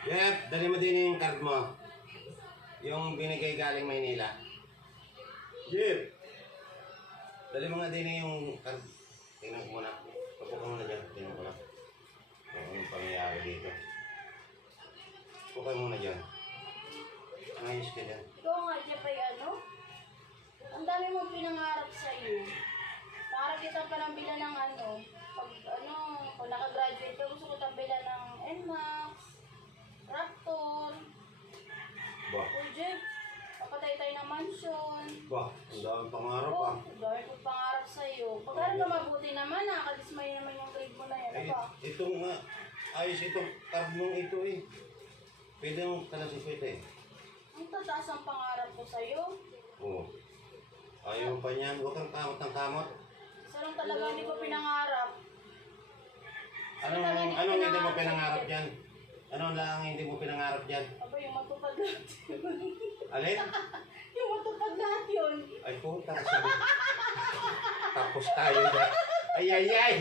Jeff, dali mo din yung card mo. Yung binigay galing Maynila. Jeff! Dali mo nga din yung card. Tingnan ko muna. Papo ka muna dyan. Tingnan ko lang. Kung anong pangyayari dito. Papo ka muna dyan. Ayos ka dyan. Ikaw nga, Jeff, ay ano? Ang dami mong pinangarap sa'yo. Para kita palang bila ng ano, kung nakagraduate ka, gusto ko tambila ng NMAX, Raptor. Ba? O Jeff, papatay tayo ng mansion. Ba? Ang daming pangarap Oh, ah. ang dami kong pangarap sa'yo. Pagkaroon ka mabuti naman ha, kadismay naman yung grade mo na yan. Ay, Ano ba? ito nga. Ayos itong card mong ito eh. Pwede yung kalasipit eh. Ang tataas ang pangarap ko sa'yo. Oo. Ayaw pa niyan. Huwag kang kamot ng kamot. Isa lang talaga hindi ko pinangarap. Anong hindi mo pinangarap dyan? Ano lang ang hindi mo pinangarap dyan? Aba, yung matupad lahat yun. Alin? Yung matupad lahat yun. Ay po, tapos tayo dyan. Ay, ay, ay!